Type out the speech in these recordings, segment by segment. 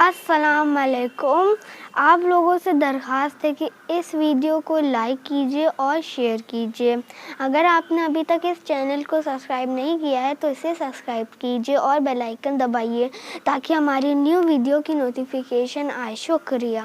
السلام علیکم. آپ لوگوں سے درخواست ہے کہ اس ویڈیو کو لائک کیجیے اور شیئر کیجیے. اگر آپ نے ابھی تک اس چینل کو سبسکرائب نہیں کیا ہے تو اسے سبسکرائب کیجیے اور بیل آئیکن دبائیے تاکہ ہماری نیو ویڈیو کی نوٹیفیکیشن آئے. شکریہ.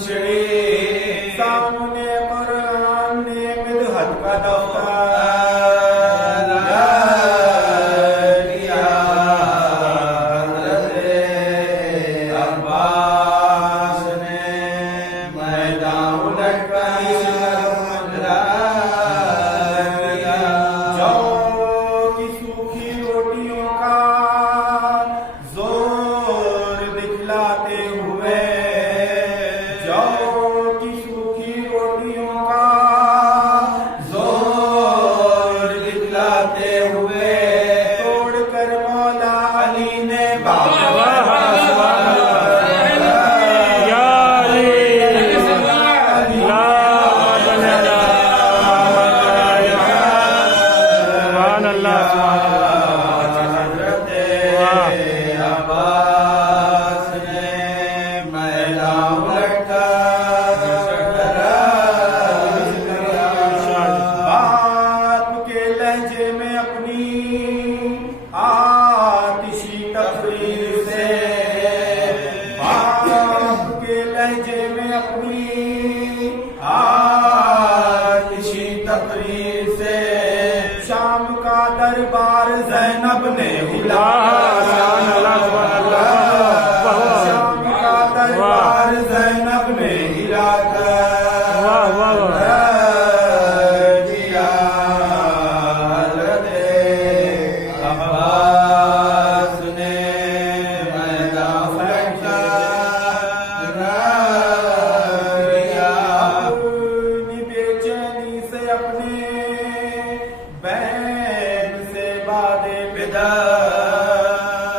چھڑی سامنے قرآن نے مدحت کا دفتر لیا حضرت عباس نے میدان الٹ کر جو کی سوکھی روٹیوں کا زور دکھلاتے ہوئے جو کی سوکھی روٹیوں کا زور دکھلاتے ہوئے توڑ کر مولا علی نے شام کا دربار زینب نے ہلا شام کا دربار زینب نے ہلا دیا حضرت عباس نے میدان الٹ دیا اپنی بے چینی سے اپنے بین سے بادے بدر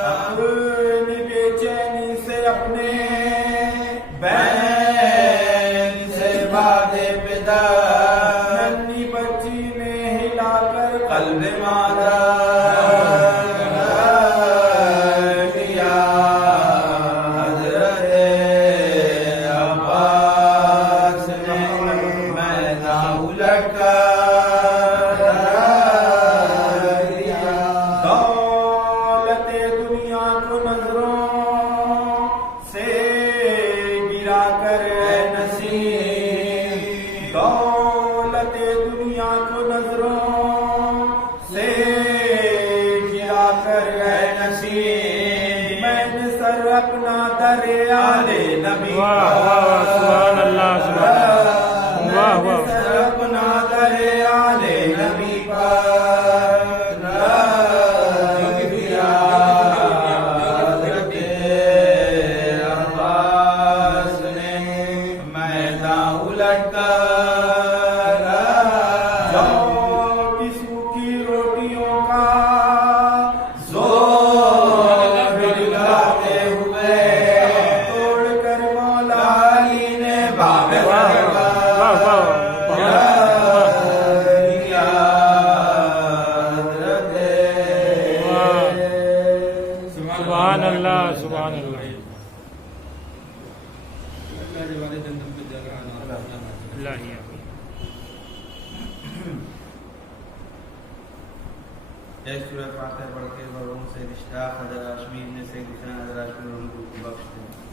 اپنی بے چینی سے اپنے بین سے بادے بدر ننھی بچی نے ہلا کر قلب مادر دیا حضرت عباس نے میدان الٹ کر دولت دنیا کو نظروں سے گرا کر ہے نصیب میں نے سر اپنا دریا لے نبی سبحان اللہ سر اپنا دریا لے نبی پر عباس نے میدان الٹ کر سبحان اللہ سبحان اللہ ایک سورہ فاتحہ پڑھ کے بڑوں سے رشتہ حضرت ہاشمی نے سے حسین حضرت ہاشمی ان کو بخش دیں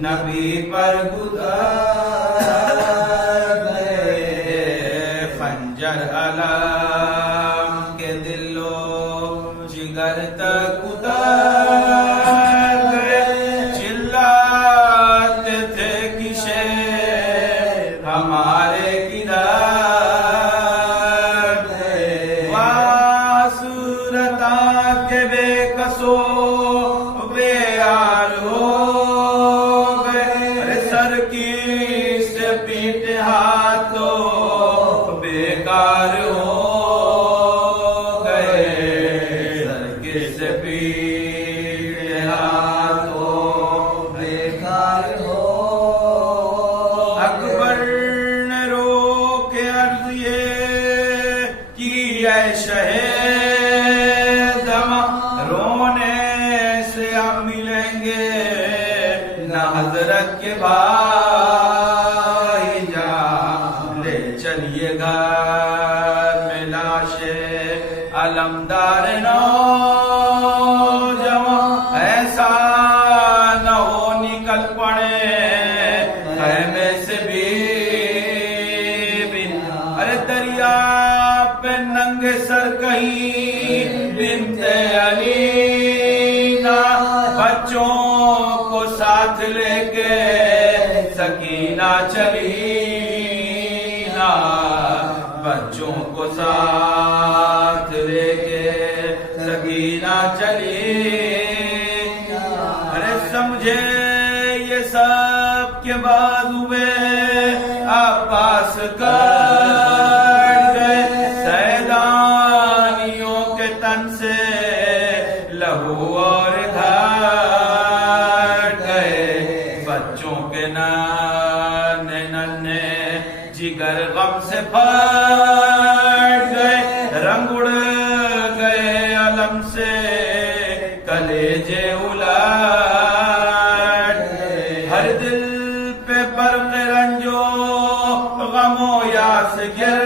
نبی پر گزر گئے خنجر علام کے دل و جگر تک اتر گئے چلا لیں گے نہ حضرت کے بھائی جان لے چلیے گھر میں لاشے علمدار نوجوان ایسا نہ ہو نکل پڑے خیمے سے بھی ارے دریا پہ ننگے سر کہیں بنت علی نا بچوں کو ساتھ لے کے سکینہ چلی نا بچوں کو ساتھ لے کے سکینہ چلی ارے سمجھے یہ سب کے بعد ہوئے عباس کٹ گئے سیدانیوں کے تن سے لہو اور گھٹ گئے بچوں کے نانے ننے جگر غم سے پھٹ گئے رنگ اڑ گئے علم سے کلیجے الٹ ہر دل پہ برق رنجو غم و یاس گر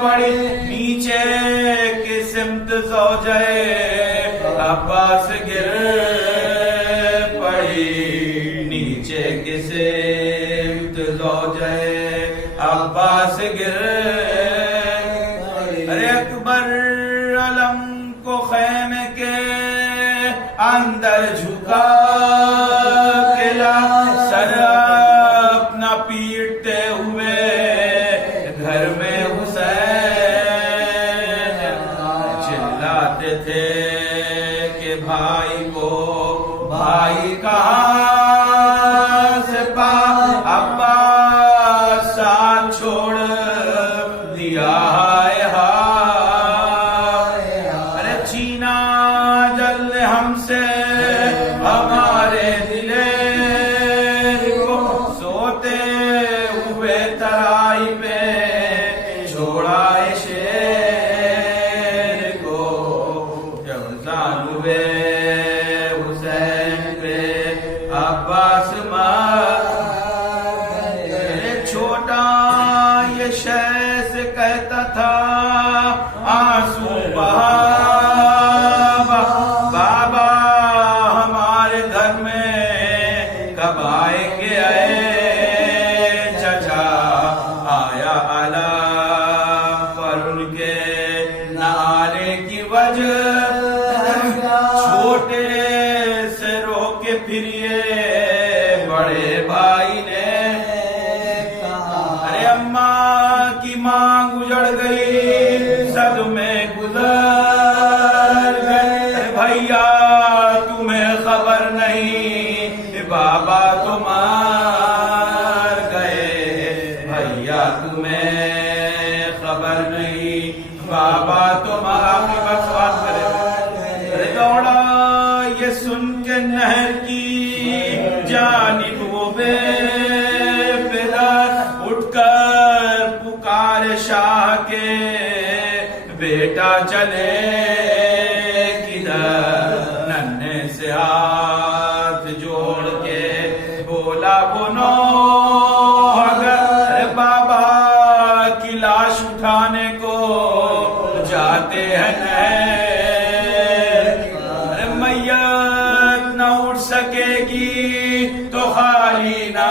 پڑی نیچے کی سمت زوجہ عباس گر پڑی نیچے کی سمت زوجہ عباس گر ارے اکبر علم کو خیمے کے اندر جھکا کلا سر اپنا پیٹتے ہوئے گھر میں حسین چلاتے تھے کہ بھائی کو بھائی کہاں سے پا عباس ساتھ چھوڑ دیا ہائے ہائے ارے چھینا جل ہم سے ہمارے دلیر کو سوتے ہوئے ترائی پہ چھوڑا شیر کو جب زان ہوئے حسین پہ عباس چھوٹا یہ شیخ کہتا تھا آنسو بہا بابا ہمارے گھر میں کب آئیں گے اے چچا آیا علم پر ان کے نہ آنے کی وجہ چھوٹے سے رو کے پھریے بڑے بھائی نے ارے اماں کی مانگ اجڑ گئی صدمے گزر گئے بھیا تمہیں خبر نہیں بابا تمہار گئے بھیا تمہیں خبر نہیں بابا تمہارا بات کرے دوڑا یہ سن کے نہر کی جانب وہ بے اٹھ کر پکار شاہ کے بیٹا چلے کدھر ننھے سے ہاتھ جوڑ کے بولا بنو اگر بابا کی لاش اٹھانے کو جاتے ہیں میت نہ اٹھ سکے گی تو خالی نہ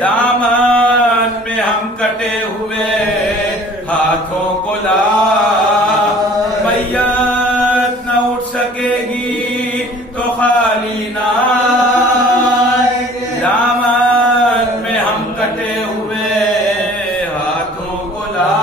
دامن میں ہم کٹے ہوئے ہاتھوں کو لا میت نہ اٹھ سکے گی تو خالی نہ دامن میں ہم کٹے ہوئے ہاتھوں کو لا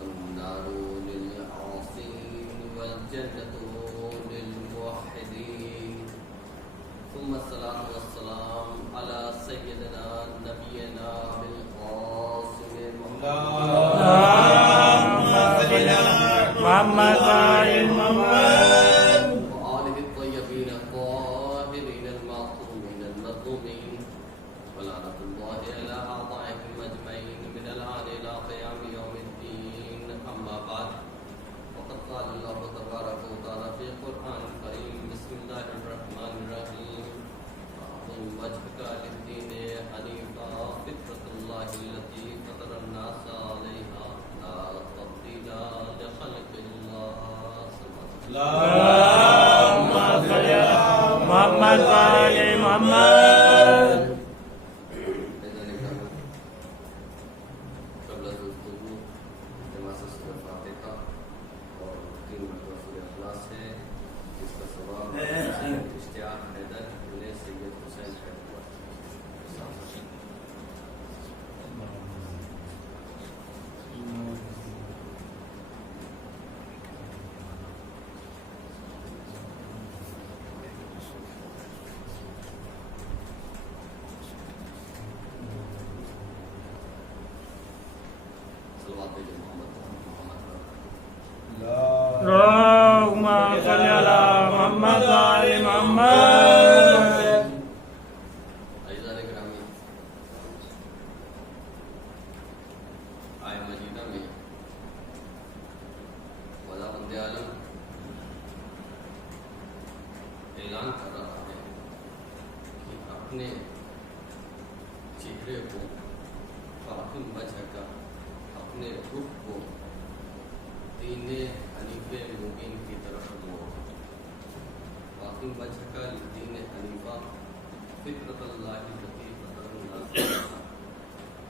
النار للعاصين والجنة محمد وآل محمد. اللهم صل على محمد وآل محمد. آیہ مجیدہ میں خداوند عالم اعلان کر رہا ہے کہ اپنے چہرے کو باطن وجہ کا، اپنے رخ کو دین حنیف مبین کی طرف موڑ. باطن وجہ کا دین حنیفہ فطرت اللہ التی فطر الناس علیہا،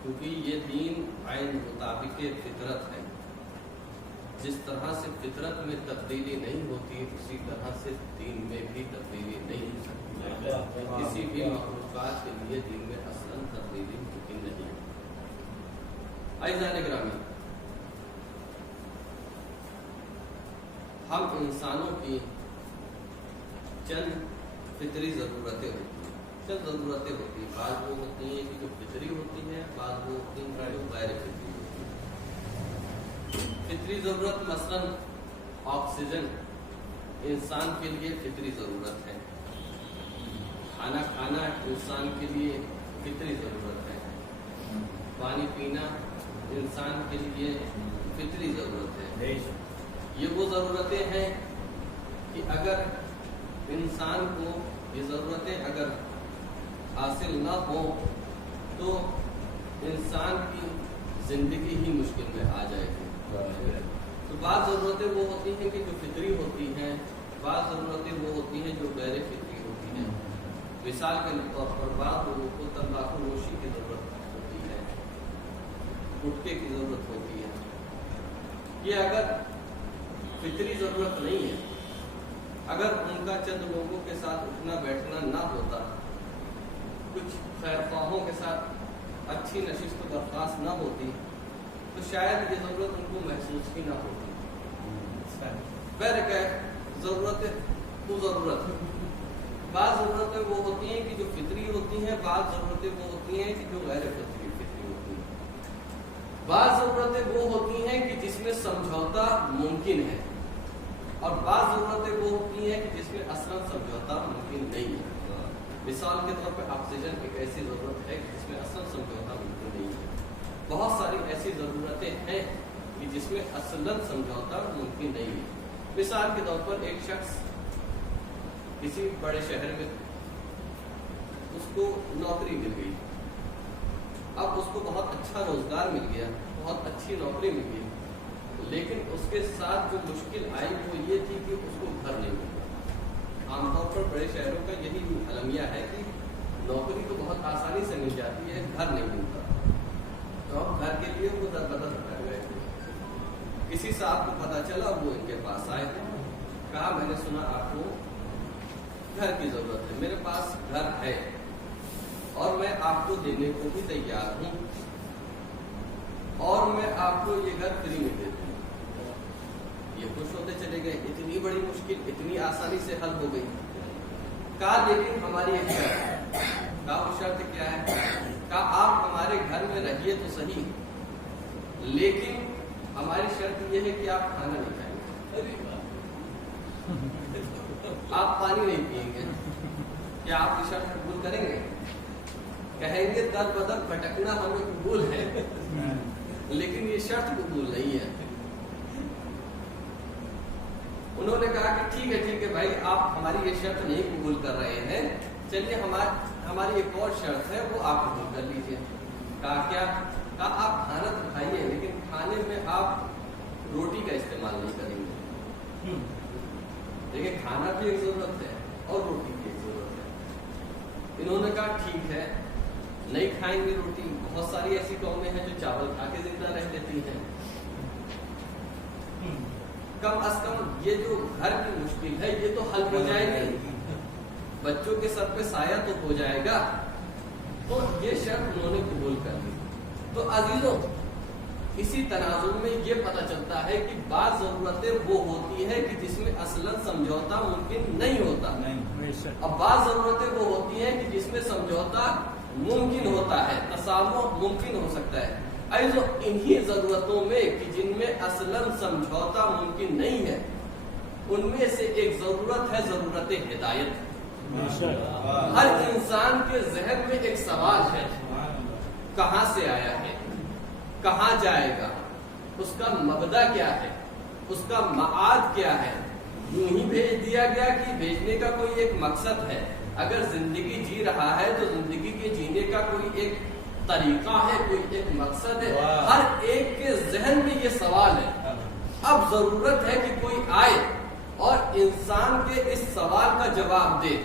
کیونکہ یہ دین عین مطابق فطرت ہے. جس طرح سے فطرت میں تبدیلی نہیں ہوتی اسی طرح سے دین میں بھی تبدیلی نہیں ہو سکتی. کسی بھی مخلوقات کے لیے دین میں اصلاً تبدیلی ممکن نہیں ہے. عزیزان گرامی، ہم انسانوں کی چند فطری ضرورتیں ہوتی ہیں. چند ضرورتیں ہوتی ہیں. بعض وہ ہوتی ہیں کہ جو فطری ہوتی ہیں، بعض وہ ہوتی ہیں جو غیر فطری ہوتی ہیں. فطری ضرورت مثلاً آکسیجن انسان کے لیے فطری ضرورت ہے. کھانا کھانا انسان کے لیے فطری ضرورت ہے. پانی پینا انسان کے لیے فطری ضرورت ہے. یہ وہ ضرورتیں ہیں کہ اگر انسان کو یہ ضرورتیں اگر حاصل نہ ہوں تو انسان کی زندگی ہی مشکل میں آ جائے گی. تو بعض ضرورتیں وہ ہوتی ہیں کہ جو فطری ہوتی ہیں، بعض ضرورتیں وہ ہوتی ہیں جو غیر فطری ہوتی ہیں. مثال کے طور پر بعض لوگوں کو تمباکو نوشی کی ضرورت ہوتی ہے، گٹکے کی ضرورت ہوتی ہے. یہ اگر فطری ضرورت نہیں ہے، اگر ان کا چند لوگوں کے ساتھ اٹھنا بیٹھنا نہ ہوتا، کچھ خیر خواہوں کے ساتھ اچھی نشست و برخاست نہ ہوتی، تو شاید یہ ضرورت ان کو محسوس ہی نہ ہوتی. ضرورت تو ضرورت ہے. بعض ضرورتیں وہ ہوتی ہیں کہ جو فطری ہوتی ہیں، بعض ضرورتیں وہ ہوتی ہیں کہ جو غیر فطری ہوتی ہیں. بعض ضرورتیں وہ ہوتی ہیں کہ جس میں سمجھوتا ممکن ہے، اور بعض ضرورتیں وہ ہوتی ہیں کہ جس میں اصلاً سمجھوتا ممکن نہیں ہے. مثال کے طور پہ آکسیجن ایک ایسی ضرورت ہے کہ جس میں اصلاً سمجھوتا ممکن نہیں ہے. بہت ساری ایسی ضرورتیں ہیں کہ جس میں اصلاً سمجھوتا ممکن نہیں ہے. مثال کے طور پر ایک شخص کسی بڑے شہر میں اس کو نوکری مل گئی. اب اس کو بہت اچھا روزگار مل گیا، بہت اچھی نوکری مل گئی، لیکن اس کے ساتھ جو مشکل آئی وہ یہ تھی کہ اس کو گھر نہیں ملتا. عام طور پر بڑے شہروں کا یہی المیہ ہے کہ نوکری تو بہت آسانی سے مل جاتی ہے، گھر نہیں ملتا. تو اب گھر کے لیے وہ در بدر کر گئے تھے. کسی صاحب کو پتہ چلا، وہ ان کے پاس آئے، کہا میں نے سنا آپ کو گھر کی ضرورت ہے، میرے پاس گھر ہے اور میں آپ کو دینے کو بھی تیار ہوں، اور میں آپ کو یہ گھر فری میں دیتا ہوں. یہ خوش ہوتے چلے گئے. اتنی بڑی مشکل اتنی آسانی سے حل ہو گئی. کہا لیکن ہماری ایک شرط ہے. کہا وہ شرط کیا ہے؟ کہا آپ ہمارے گھر میں رہیے تو صحیح، لیکن ہماری شرط یہ ہے کہ آپ کھانا نہیں کھائیں گے، آپ پانی نہیں پئیں گے. کیا آپ یہ شرط قبول کریں گے؟ کہیں گے در بدر بھٹکنا ہمیں قبول ہے، لیکن یہ شرط قبول نہیں ہے. انہوں نے کہا کہ ٹھیک ہے بھائی، آپ ہماری یہ شرط نہیں قبول کر رہے ہیں، چلیے ہماری ایک اور شرط ہے، وہ آپ قبول کر لیجیے. کہا کیا؟ کہا آپ کھانا تو کھائیے، لیکن کھانے میں آپ روٹی کا استعمال نہیں کریں گے. دیکھیں، کھانا بھی ایک ضرورت ہے اور روٹی بھی ایک ضرورت ہے. انہوں نے کہا ٹھیک ہے نہیں کھائیں گے روٹی. بہت ساری ایسی قومیں ہیں جو چاول کھا کے زندہ رہ لیتی ہیں. کم از کم یہ جو گھر کی مشکل ہے یہ تو حل ہو جائے گی, بچوں کے سر پہ سایہ تو ہو جائے گا. تو یہ شرط انہوں نے قبول کر لی. تو عزیزوں اسی تناظر میں یہ پتہ چلتا ہے کہ بعض ضرورتیں وہ ہوتی ہیں کہ جس میں اصلاً سمجھوتا ممکن نہیں ہوتا, اب بعض ضرورتیں وہ ہوتی ہیں کہ جس میں سمجھوتا ممکن ہوتا ہے, تسامح ممکن ہو سکتا ہے. ایسو انہی ضرورتوں میں کہ جن میں اصلاً سمجھوتا ممکن نہیں ہے, ان میں سے ایک ضرورت ہے ضرورت ہدایت. ہر انسان کے ذہن میں ایک سوال ہے, کہاں سے آیا ہے, کہاں جائے گا, اس کا مبدا کیا ہے, اس کا معاد کیا ہے. یوں ہی بھیج دیا گیا کہ بھیجنے کا کوئی ایک مقصد ہے. اگر زندگی جی رہا ہے تو زندگی کے جینے کا کوئی ایک طریقہ ہے, کوئی ایک مقصد ہے. ہر ایک کے ذہن میں یہ سوال ہے. اب ضرورت ہے کہ کوئی آئے اور انسان کے اس سوال کا جواب دے.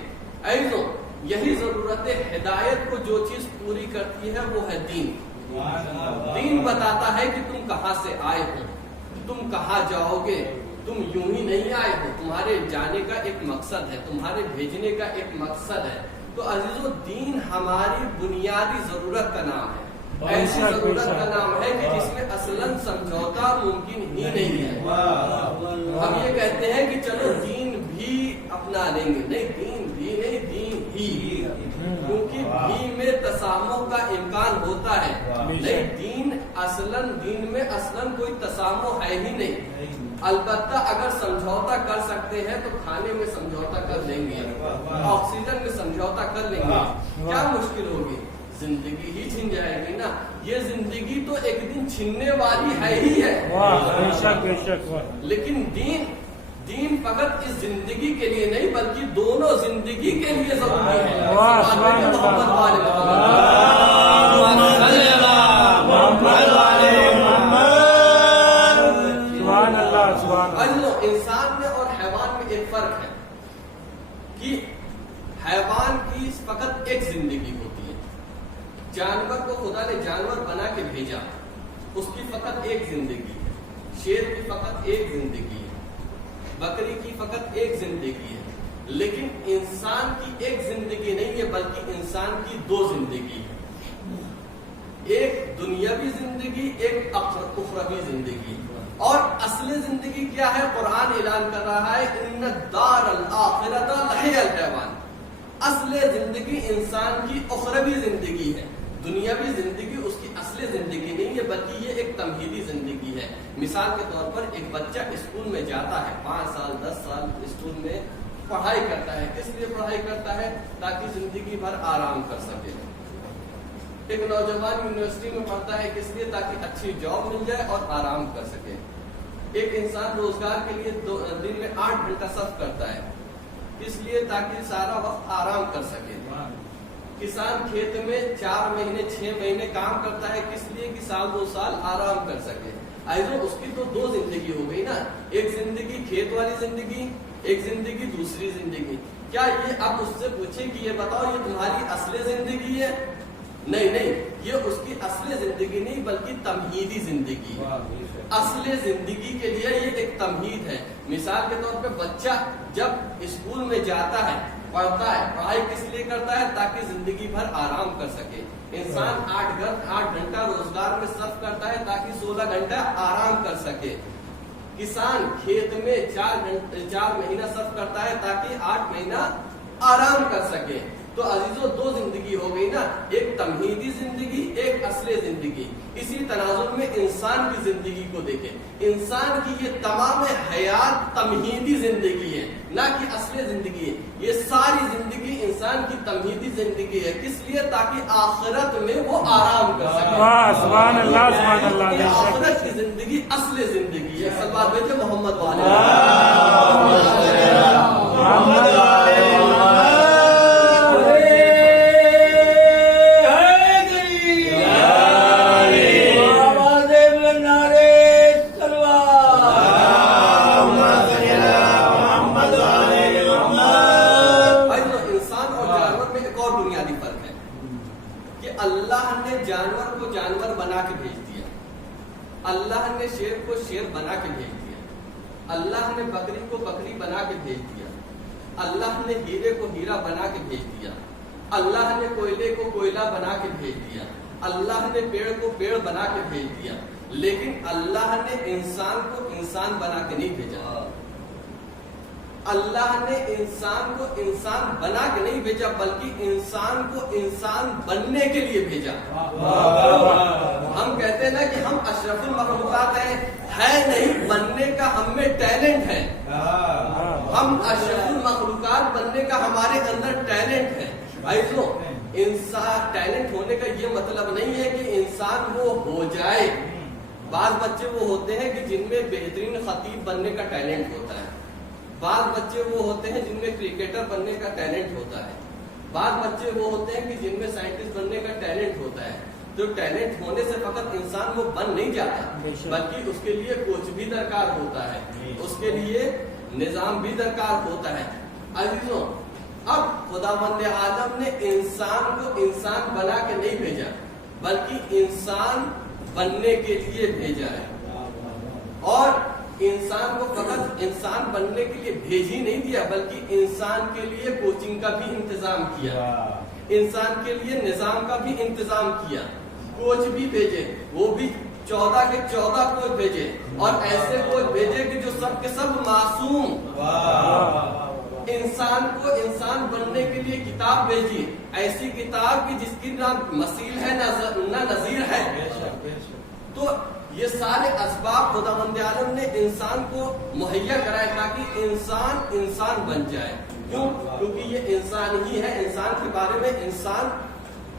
ایسو یہی ضرورت ہدایت کو جو چیز پوری کرتی ہے وہ ہے دین. دین بتاتا ہے کہ تم کہاں سے آئے ہو, تم کہاں جاؤ گے. تم یوں ہی نہیں آئے ہو, تمہارے جانے کا ایک مقصد ہے, تمہارے بھیجنے کا ایک مقصد ہے. تو عزیزو دین ہماری بنیادی ضرورت کا نام ہے, ایسی ضرورت کا نام ہے کہ جس میں اصلاً سمجھوتا ممکن ہی نہیں ہے. ہم یہ کہتے ہیں کہ چلو دین بھی اپنا لیں گے, نہیں دین بھی نہیں, دین ہی, کیونکہ بھی میں تسامح کا امکان ہوتا ہے. نہیں دین میں اصلاً کوئی تسامح ہے ہی نہیں. البتہ اگر سمجھوتا کر سکتے ہیں تو کھانے میں سمجھوتا کر لیں گے, آکسیجن میں سمجھوتا کر لیں گے. کیا مشکل ہوگی, زندگی ہی چھن جائے گی نا. یہ زندگی تو ایک دن چھننے والی ہے ہی ہے. لیکن دین فقط اس زندگی کے لیے نہیں بلکہ دونوں زندگی کے لیے ضروری ہے. انسان میں اور حیوان میں ایک فرق ہے کہ حیوان کی فقط ایک زندگی ہوتی ہے. جانور کو خدا نے جانور بنا کے بھیجا, اس کی فقط ایک زندگی ہے. شیر کی فقط ایک زندگی ہے, بکری کی فقط ایک زندگی ہے. لیکن انسان کی ایک زندگی نہیں ہے بلکہ انسان کی دو زندگی ہے. ایک دنیاوی زندگی, ایک اخروی زندگی. اور اصل زندگی کیا ہے؟ قرآن اعلان کر رہا ہے ان الدار الآخرۃ لہی الحیوان. اصل زندگی انسان کی اخروی زندگی ہے. دنیاوی زندگی اس کی اصل زندگی نہیں ہے بلکہ یہ ایک تمہیدی زندگی ہے. مثال کے طور پر ایک بچہ اسکول میں جاتا ہے, 5 سال 10 سال اسکول میں پڑھائی کرتا ہے. کس لیے پڑھائی کرتا ہے؟ تاکہ زندگی بھر آرام کر سکے. ایک نوجوان یونیورسٹی میں پڑھتا ہے کس لیے؟ تاکہ اچھی جاب مل جائے اور آرام کر سکے. ایک انسان روزگار کے لیے دن میں 8 گھنٹہ صرف کرتا ہے, اس لیے تاکہ سارا وقت آرام کر سکے. کسان کھیت میں 4 مہینے 6 مہینے کام کرتا ہے, کس لیے؟ کہ سال 2 سال آرام کر سکے. ایسو اس کی تو 2 زندگی ہو گئی نا, ایک زندگی کھیت والی زندگی, ایک زندگی دوسری زندگی. کیا یہ اب اس سے پوچھیں کہ یہ بتاؤ یہ تمہاری اصل زندگی ہے؟ نہیں, یہ اس کی اصل زندگی نہیں بلکہ تمہیدی زندگی ہے. اصل زندگی کے لیے یہ ایک تمہید ہے. مثال کے طور پہ بچہ جب اسکول میں جاتا ہے, پڑھتا ہے, پڑھائی کس لیے کرتا ہے؟ تاکہ زندگی بھر آرام کر سکے. انسان 8 گھنٹہ روزگار میں صرف کرتا ہے تاکہ 16 گھنٹہ آرام کر سکے. کسان کھیت میں 4 مہینہ صرف کرتا ہے تاکہ 8 مہینہ آرام کر سکے. تو عزیزو 2 زندگی ہو گئی نا, ایک تمہیدی زندگی, ایک اصل زندگی. اسی تناظر میں انسان کی زندگی کو دیکھیں. انسان کی یہ تمام حیات تمہیدی زندگی ہے نہ کہ اصل زندگی ہے. یہ ساری زندگی انسان کی تمہیدی زندگی ہے. کس لیے؟ تاکہ آخرت میں وہ آرام کر سکے. سبحان اللہ, سبحان اللہ. آخرت کی زندگی اصل زندگی ہے. سلوات بھیجے محمد والے. نے جانور کو جانور بنا کے بھیج دیا, اللہ نے شیر کو شیر بنا کے بھیج دیا, اللہ نے بکری کو بکری بنا کے بھیج دیا, اللہ نے ہیرے کو ہیرا بنا کے بھیج دیا, اللہ نے کوئلے کو کوئلہ بنا کے بھیج دیا, اللہ نے پیڑ کو پیڑ بنا کے بھیج دیا, لیکن اللہ نے انسان کو انسان بنا کے نہیں بھیجا. اللہ نے انسان کو انسان بنا کے نہیں بھیجا بلکہ انسان کو انسان بننے کے لیے بھیجا. ہم کہتے ہیں نا کہ ہم اشرف المخلوقات ہیں, ہے نہیں, بننے کا ہم میں ٹیلنٹ ہے. ہم اشرف المخلوقات بننے کا ہمارے اندر ٹیلنٹ ہے. بھائیو, انسان ٹیلنٹ ہونے کا یہ مطلب نہیں ہے کہ انسان وہ ہو جائے. بعض بچے وہ ہوتے ہیں کہ جن میں بہترین خطیب بننے کا ٹیلنٹ ہوتا ہے, بعض بچے وہ ہوتے ہیں جن میں کرکٹر بننے کا ٹیلنٹ ہوتا ہے, بعض بچے وہ ہوتے ہیں کہ جن میں سائنٹسٹ بننے کا ٹیلنٹ ہوتا ہے. جو ٹیلنٹ ہونے سے فقط انسان وہ بن نہیں جاتا بلکہ اس کے لیے کوچ بھی درکار ہوتا ہے, اس کے لیے نظام بھی درکار ہوتا ہے. عزیزوں, اب خداوند عالم نے انسان کو انسان بنا کے نہیں بھیجا بلکہ انسان بننے کے لیے بھیجا ہے. اور انسان کو فقط انسان بننے کے لیے بھیج ہی نہیں دیا بلکہ انسان کے لیے کوچنگ کا بھی انتظام کیا, انسان کے لیے نظام کا بھی انتظام کیا, کوچ بھی بھیجے, وہ بھی 14 کے 14 کوچ بھیجے, اور ایسے کوچ بھیجے کہ جو سب کے سب معصوم. انسان کو انسان بننے کے لیے کتاب بھیجی, ایسی کتاب کی جس کی نہ مثیل ہے نہ نظیر ہے. تو یہ سارے اسباب خداوند عالم نے انسان کو مہیا کرائے تاکہ انسان انسان بن جائے. کیوں؟ کیونکہ یہ انسان ہی ہے. انسان کے بارے میں انسان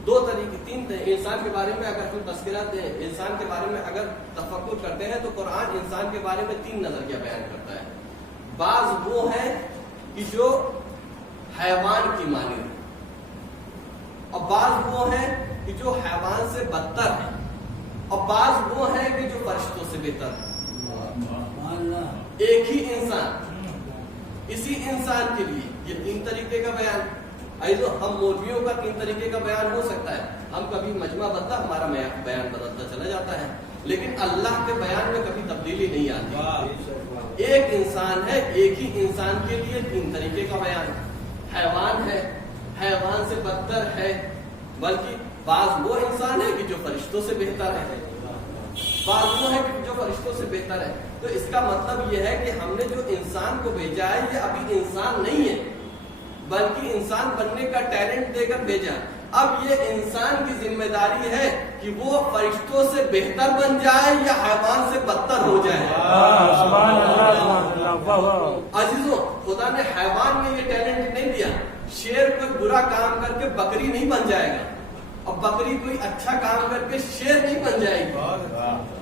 دو طریقے, تین انسان کے بارے میں اگر ہم تذکرات دیں, انسان کے بارے میں اگر تفکر کرتے ہیں تو قرآن انسان کے بارے میں 3 نظریہ بیان کرتا ہے. بعض وہ ہیں کہ جو حیوان کی مانند, اور بعض وہ ہیں کہ جو حیوان سے بدتر ہیں, اور بعض وہ ہیں کہ جو فرشتوں سے بہتر ہیں. ایک ہی انسان, اسی انسان کے لیے یہ 3 طریقے کا بیان. ایسو ہم مولویوں کا 3 طریقے کا بیان ہو سکتا ہے, ہم کبھی مجمع بدلتا, ہمارا بیان بدلتا چلا جاتا ہے, لیکن اللہ کے بیان میں کبھی تبدیلی نہیں آتی. ایک انسان ہے, ایک ہی انسان کے لیے 3 طریقے کا بیان. حیوان ہے, حیوان سے بدتر ہے, بلکہ بعض وہ انسان ہے کہ جو فرشتوں سے بہتر ہے, بعض وہ ہے کہ جو فرشتوں سے بہتر ہے. تو اس کا مطلب یہ ہے کہ ہم نے جو انسان کو بھیجا ہے یہ ابھی انسان نہیں ہے بلکہ انسان بننے کا ٹیلنٹ دے کر بھیجا. اب یہ انسان کی ذمہ داری ہے کہ وہ فرشتوں سے بہتر بن جائے یا حیوان سے بدتر ہو جائے. عزیزوں, خدا نے حیوان میں یہ ٹیلنٹ نہیں دیا. شیر کوئی برا کام کر کے بکری نہیں بن جائے گا, اور بکری کوئی اچھا کام کر کے شیر نہیں بن جائے گی.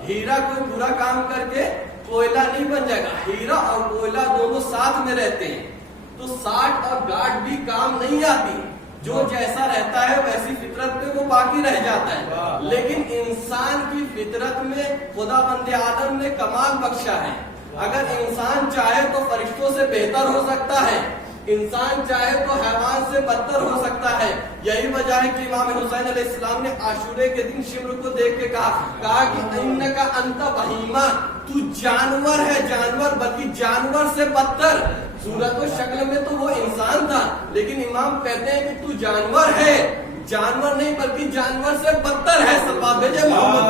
ہیرا کوئی برا کام کر کے کوئلہ نہیں بن جائے گا. ہیرا اور کوئلہ دونوں ساتھ میں رہتے ہیں تو 60 اور گاٹ بھی کام نہیں آتی. جو جیسا رہتا ہے ویسی فطرت میں وہ باقی رہ جاتا ہے. لیکن انسان کی فطرت میں خداوند عالم نے کمال بخشا ہے. اگر انسان چاہے تو فرشتوں سے بہتر ہو سکتا ہے, انسان چاہے تو حیوان سے بدتر ہو سکتا ہے. یہی وجہ ہے کہ امام حسین علیہ السلام نے عاشورے کے دن شمر کو دیکھ کے کہا کہ انکا انت بہیمہ, تو جانور ہے, جانور, بلکہ جانور سے بدتر. صورت و شکل میں تو وہ انسان تھا, لیکن امام کہتے ہیں کہ تو جانور ہے, جانور نہیں بلکہ جانور سے بدتر ہے. صلوات بھیجے محمد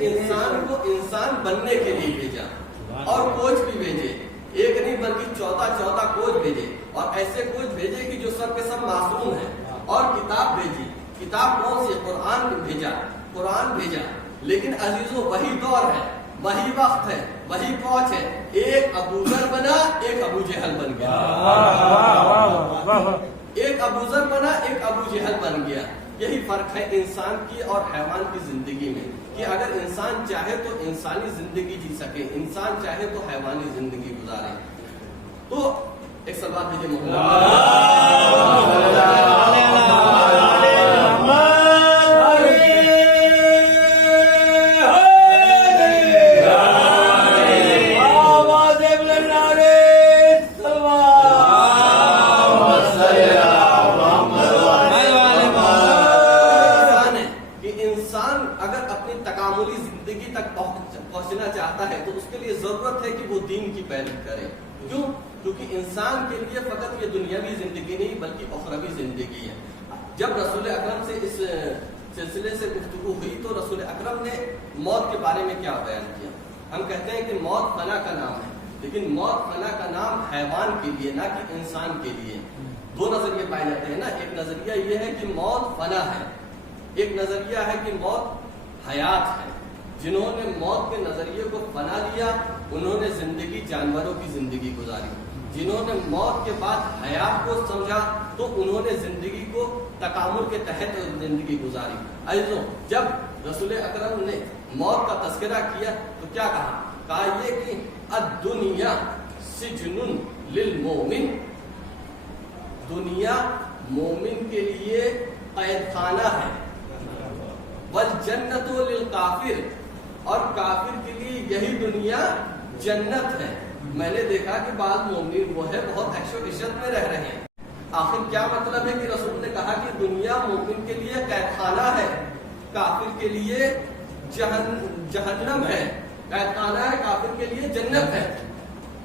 انسان کو انسان بننے کے لیے بھیجا, اور کوچ بھی بھیجے. ایک نہیں بلکہ 14 کوچ بھیجے, اور ایسے کوچ بھیجے کہ جو سب کے سب معصوم ہیں. اور کتاب بھیجی. کتاب کون سی؟ قرآن بھیجا, قرآن بھیجا. لیکن عزیزوں وہی دور ہے, وہی وقت ہے, وہی کوچ ہے. ایک ابو ذر بنا, ایک ابو جہل بن گیا. ایک ابو ذر بنا, ایک ابو جہل بن گیا. یہی فرق ہے انسان کی اور حیوان کی زندگی میں, کہ اگر انسان چاہے تو انسانی زندگی جی سکے, انسان چاہے تو حیوانی زندگی گزارے. تو ایک صلوات بھیجے تک پہنچنا چاہتا ہے تو اس کے لیے ضرورت ہے کہ وہ دین کی پیروی کرے. کیوں؟ کیونکہ انسان کے لیے فقط یہ دنیاوی زندگی نہیں بلکہ اخروی زندگی ہے. جب رسول اکرم سے اس سلسلے سے گفتگو ہوئی تو رسول اکرم نے موت کے بارے میں کیا بیان کیا. ہم کہتے ہیں کہ موت فنا کا نام ہے، لیکن موت فنا کا نام حیوان کے لیے نہ کہ انسان کے لیے. دو نظریے پائے جاتے ہیں نا. ایک نظریہ یہ ہے کہ موت فنا ہے، ایک نظریہ ہے کہ موت حیات ہے. جنہوں نے موت کے نظریے کو فنا لیا انہوں نے زندگی جانوروں کی زندگی گزاری. جنہوں نے موت کے بعد حیات کو سمجھا تو انہوں نے زندگی کو تکامل کے تحت زندگی گزاری. عزیزوں، جب رسول اکرم نے موت کا تذکرہ کیا تو کیا کہا یہ کہ الدنیا سجن للمومن، دنیا مومن کے لیے قید خانہ ہے. والجنت للکافر، اور کافر کے لیے یہی دنیا جنت ہے. میں نے دیکھا کہ بعض مومن وہ ہے بہت عیش و عشرت میں رہ رہے ہیں. آخر کیا مطلب ہے کہ رسول نے کہا کہ دنیا مومن کے لیے قید خانہ ہے، کافر کے لیے جہنم ہے. قید خانہ ہے، کافر کے لیے جنت ہے.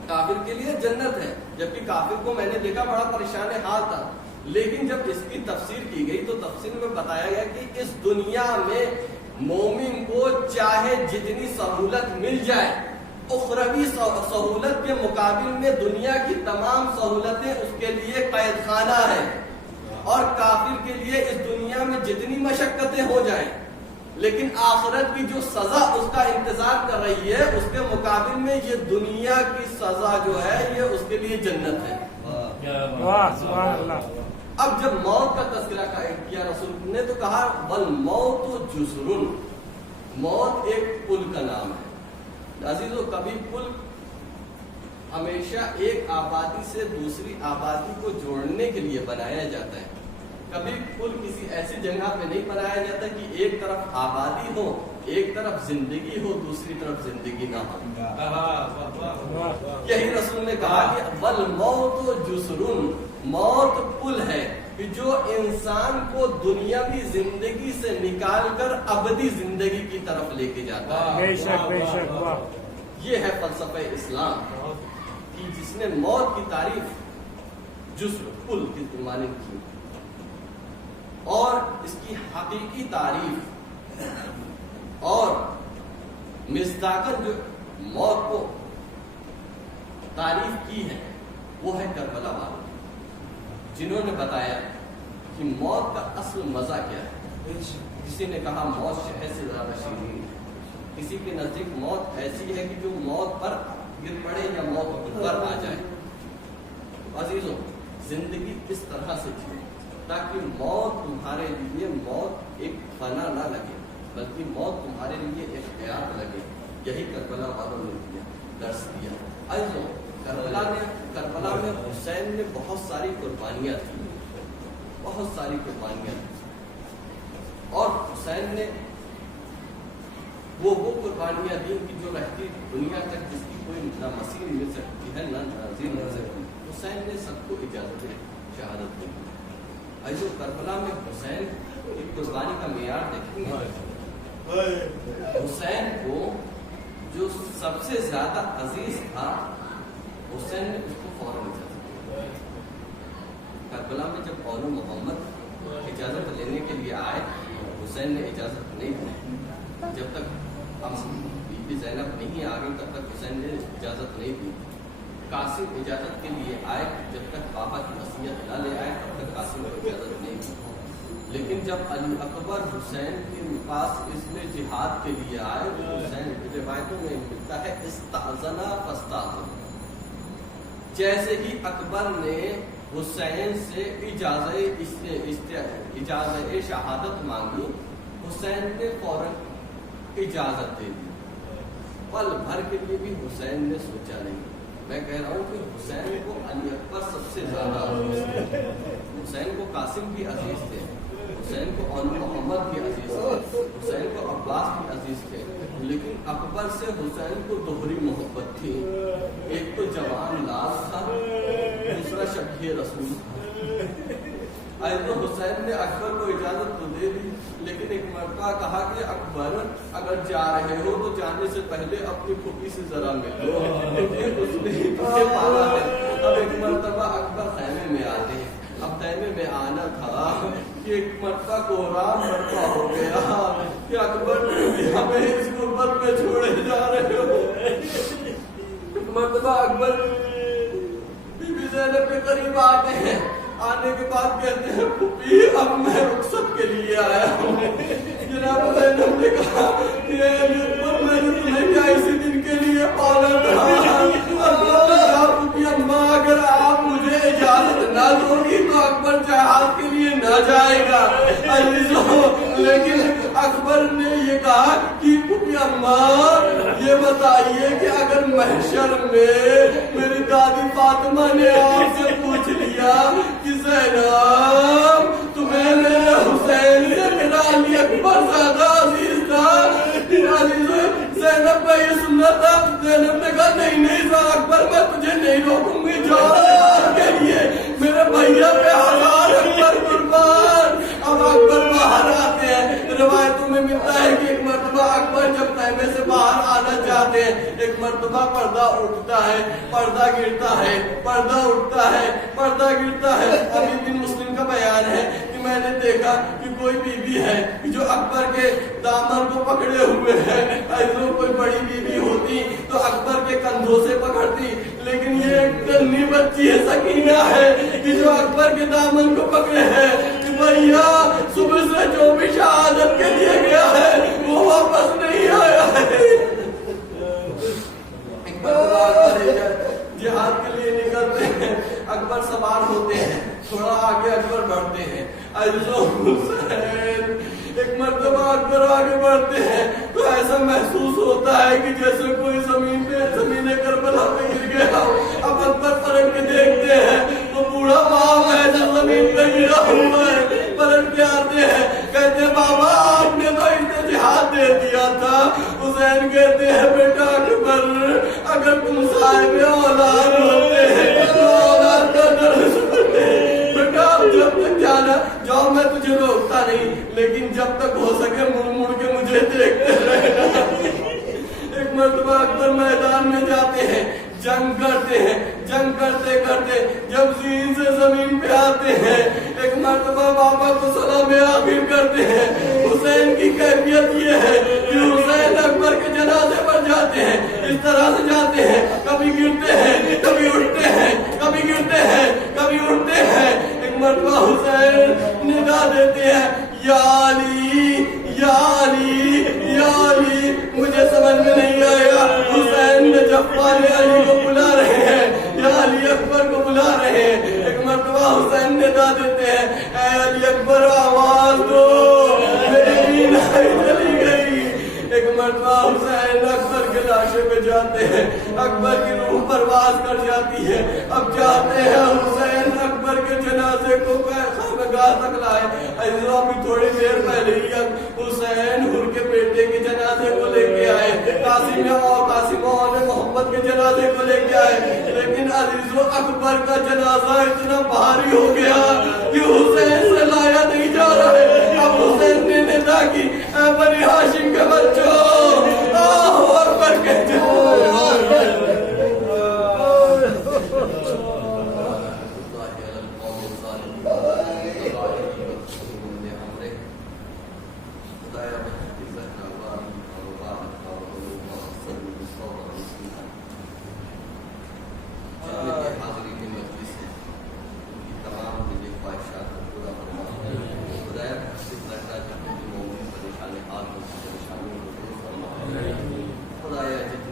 کافر کے لیے جنت ہے، جبکہ کافر کو میں نے دیکھا بڑا پریشان حال تھا. لیکن جب اس کی تفسیر کی گئی تو تفسیر میں بتایا گیا کہ اس دنیا میں مومن کو چاہے جتنی سہولت مل جائے، اخروی سہولت کے مقابل میں دنیا کی تمام سہولتیں اس کے لیے قید خانہ ہے. اور کافر کے لیے اس دنیا میں جتنی مشقتیں ہو جائیں لیکن آخرت کی جو سزا اس کا انتظار کر رہی ہے اس کے مقابل میں یہ دنیا کی سزا جو ہے یہ اس کے لیے جنت ہے. واہ سبحان اللہ. اب جب موت کا تذکرہ کیا رسول نے تو کہا والموت جسر، موت ایک پل کا نام ہے. عزیزو، کبھی پل ہمیشہ ایک آبادی سے دوسری آبادی کو جوڑنے کے لیے بنایا جاتا ہے. کبھی پل کسی ایسی جگہ پہ نہیں بنایا جاتا کہ ایک طرف آبادی ہو، ایک طرف زندگی ہو، دوسری طرف زندگی نہ ہو. یہی رسول نے کہا کہ والموت جسر، موت پل ہے کہ جو انسان کو دنیاوی زندگی سے نکال کر ابدی زندگی کی طرف لے کے جاتا ہے. بے شک بے شک. واہ. یہ ہے فلسفہ اسلام کہ جس نے موت کی تعریف جسر پل کی معنی کی اور اس کی حقیقی تعریف اور مصداقاً جو موت کو تعریف کی ہے وہ ہے کربلا والوں، جنہوں نے بتایا کہ موت کا اصل مزہ کیا ہے. کسی نے کہا موت شہد سے زیادہ شیرین ہے، کسی کے نزدیک موت ایسی ہے کہ جو موت پر گر پڑے یا موت پر آ جائے. عزیزوں، زندگی اس طرح سے جیو تاکہ موت تمہارے لیے موت ایک فنا نہ لگے بلکہ موت تمہارے لیے ایک حیات لگے. یہی کربلا والوں نے دیا، درس دیا. عزیزوں، کربلا میں حسین نے بہت ساری قربانیاں دی، بہت ساری قربانیاں دی. اور حسین نے وہ قربانیاں دی کہ جو رہتی دنیا تک جس کی کوئی نہ مسیح مل سکتی ہے نہ نظیر مل سکتی. حسین نے سب کو اجازت شہادت دی. ایسو کربلا میں حسین کی قربانی کا معیار دیکھیں گے. حسین کو جو سب سے زیادہ عزیز تھا حسین نے اس کو فوراً اجازت دی. کربلا میں جب اولو محمد اجازت لینے کے لیے آئے حسین نے اجازت نہیں دی. جب تک ہم بی بی زینب نہیں آ گئی تب تک حسین نے اجازت نہیں دی. قاسم اجازت کے لیے آئے، جب تک پاپا کی وصیت نہ لے آئے تب تک قاسم کو اجازت نہیں دی. لیکن جب علی اکبر حسین کے پاس اس میں جہاد کے لیے آئے تو حسین کی روایتوں میں ملتا ہے استأذنا فاستأذن. جیسے ہی اکبر نے حسین سے اجازت شہادت مانگی حسین نے فوراً اجازت دے دی. پل بھر کے لیے بھی حسین نے سوچا نہیں. میں کہہ رہا ہوں کہ حسین کو علی اکبر سب سے زیادہ عزیز تھے. حسین کو قاسم بھی عزیز تھے، حسین کو اولو محمد بھی عزیز تھے، حسین کو عباس بھی عزیز تھے. لیکن اکبر سے حسین کو دوہری محبت تھی. ایک تو جوان لاس تھا، دوسرا شبیہ رسول تھا. تو حسین نے اکبر کو اجازت تو دے دی، لیکن ایک مرتبہ کہا کہ اکبر اگر جا رہے ہو تو جانے سے پہلے اپنی پھوپھی سے ذرا مل لو، اس نے تجھے پالا ہے۔ اب ایک مرتبہ اکبر خیمے میں آتے ہیں، اب خیمے میں آنا تھا کہ ایک مرتبہ کوہرام برپا ہو گیا کہ اکبر ہمیں اس غربت میں چھوڑے جا رہے ہو۔ ایک مرتبہ اکبر بی بی زینب کے قریب آتے ہیں، آنے کے بعد کہتے ہیں پھوپھی اب میں رخصت کے لیے آیا ہوں۔ جناب زینب نے کہا کہ میں نے تمہیں کیا اسی دن کے لیے پالا تھا؟ اماں اگر آپ مجھے اجازت نہ دو گی تو اکبر جہاد کے لیے نہ جائے گا۔ لیکن اکبر نے یہ کہا کہ اماں یہ بتائیے کہ اگر محشر میں میری دادی فاطمہ نے آپ سے پوچھ لیا کہ زینب تمہیں میرے حسین سے میرا علی اکبر زیادہ عزیز تھا، زینب کا یہ سننا تھا، زینب نے کہا نہیں اکبر میں تجھے نہیں روکوں گی، جہاد کے لیے میرے بھیا پہ ہزار اکبر قربان۔ اب اکبر باہر آتے ہیں، روایتوں میں ملتا ہے کہ ایک مرتبہ اکبر جب خیمے سے باہر آنا چاہتے ہیں، ایک مرتبہ پردہ اٹھتا ہے، پردہ گرتا ہے، پردہ اٹھتا ہے، پردہ گرتا ہے۔ ابھی بھی مسلم کا بیان ہے کہ میں نے دیکھا کہ کوئی بی بی ہے جو اکبر کے دامن کو پکڑے ہوئے ہے، ایسے کوئی بڑی بی بی ہوتی تو اکبر کے کندھوں سے پکڑتی، لیکن یہ ایک ننھی بچی ہے سکینہ ہے کہ جو اکبر کے دامن کو پکڑے ہے کہ بھیا صبح سے جو بھی شہادت کے لیے گیا ہے وہ واپس نہیں آیا ہے۔ جہاد کے لیے نکلتے ہیں، اکبر سوار ہوتے ہیں، تھوڑا آگے اکبر بڑھتے ہیں، ایک مرتبہ اکبر آگے بڑھتے ہیں تو ایسا محسوس ہوتا ہے کہ جیسے کوئی زمین کربلا پہ گر گیا ہو۔ اب اکبر پلٹ کے دیکھتے ہیں وہ بوڑھا باپ ہے جو زمین پہ گرا ہوا ہے، پلٹ کے آتے ہیں کہتے ہیں بابا آپ نے تو اسے جہاد دے دیا تھا۔ حسین کہتے ہیں بیٹا اکبر اگر تم صاحب اولاد ہوتے ہیں تو اولاد کا درس ہوتے ہیں، بیٹا جب تک جانا جاؤ میں تجھے روکتا نہیں، لیکن جب تک ہو سکے مڑ مڑ کے مجھے دیکھتے رہنا۔ ایک مرتبہ اکبر میدان میں جاتے ہیں، جنگ کرتے ہیں، جنگ کرتے کرتے جب زین سے زمین پہ آتے ہیں، ایک مرتبہ بابا کو سلام آخر کرتے ہیں۔ حسین کی کیفیت یہ ہے کہ حسین اکبر کے جنازے پر جاتے ہیں، اس طرح سے جاتے ہیں، کبھی گرتے ہیں کبھی اٹھتے ہیں، کبھی گرتے ہیں کبھی اٹھتے ہیں۔ ایک مرتبہ حسین ندا دیتے ہیں یا علی یا علی یا علی، مجھے سمجھ میں نہیں آیا حسین نے جفار علی کو بلا رہے ہیں یا علی اکبر کو بلا رہے ہیں۔ ایک مرتبہ حسین ندا دیتے ہیں اے علی اکبر آواز دو، میری بینائی چلی گئی۔ ایک مرتبہ حسین اکبر کے لاشے پہ جاتے ہیں، اکبر کی روح پرواز کر جاتی ہے، اب جاتے ہیں حسین اکبر کے جنازے کو خانقاہ تک لائے۔ ابھی تھوڑی دیر پہلے ہی حسین ہر کے بیٹے کے جنازے کو لے کے آئے، قاسم اور محمد کے جنازے کو لے کے آئے، لیکن عزیزو اکبر کا جنازہ اتنا بھاری ہو گیا کہ حسین سے لایا نہیں جا رہا ہے۔ اب حسین نے ندا کی اے بنی ہاشم کے بچوں آہو اکبر کے خدایا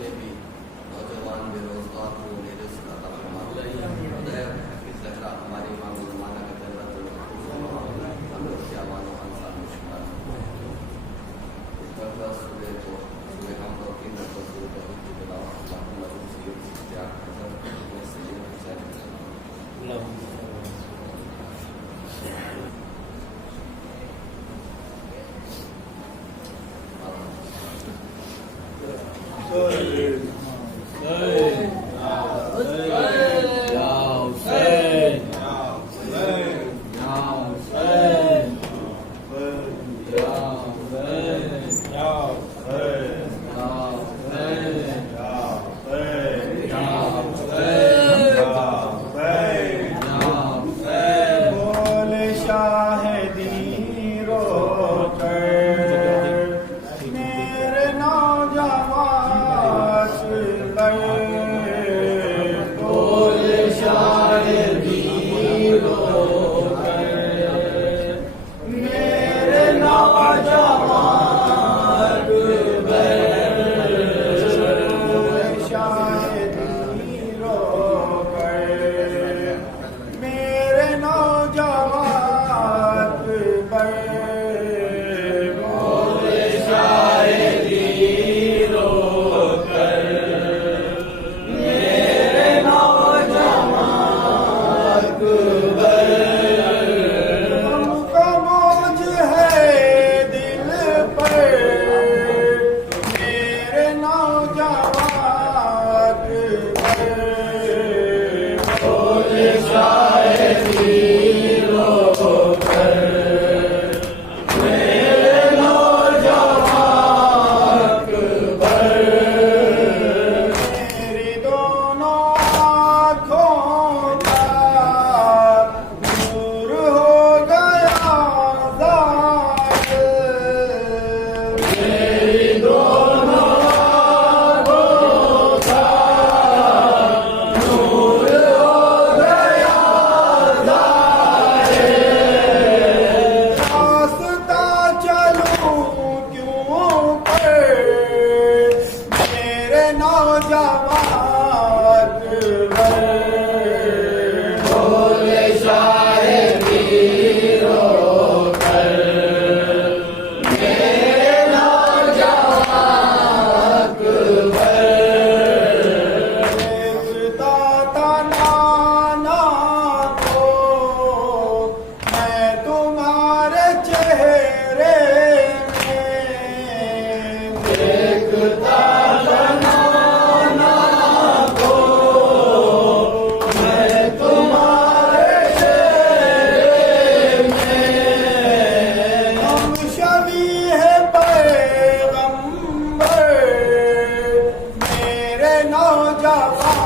میری دونوں آنکھوں کا نور ہو گیا ظاہر میری دونوں آنکھوں کا نور ہو گیا ظاہر راستہ چلوں کیوں پر میرے نوجوان بولے شاہ پیر ہو کر میرے نوجوان دیکھتا تھا نانا کو میں تمہارے چہرے میں دیکھتا تھا نانا کو میں تمہارے چہرے میں ہم شبیہ پیغمبر میرے نوجوان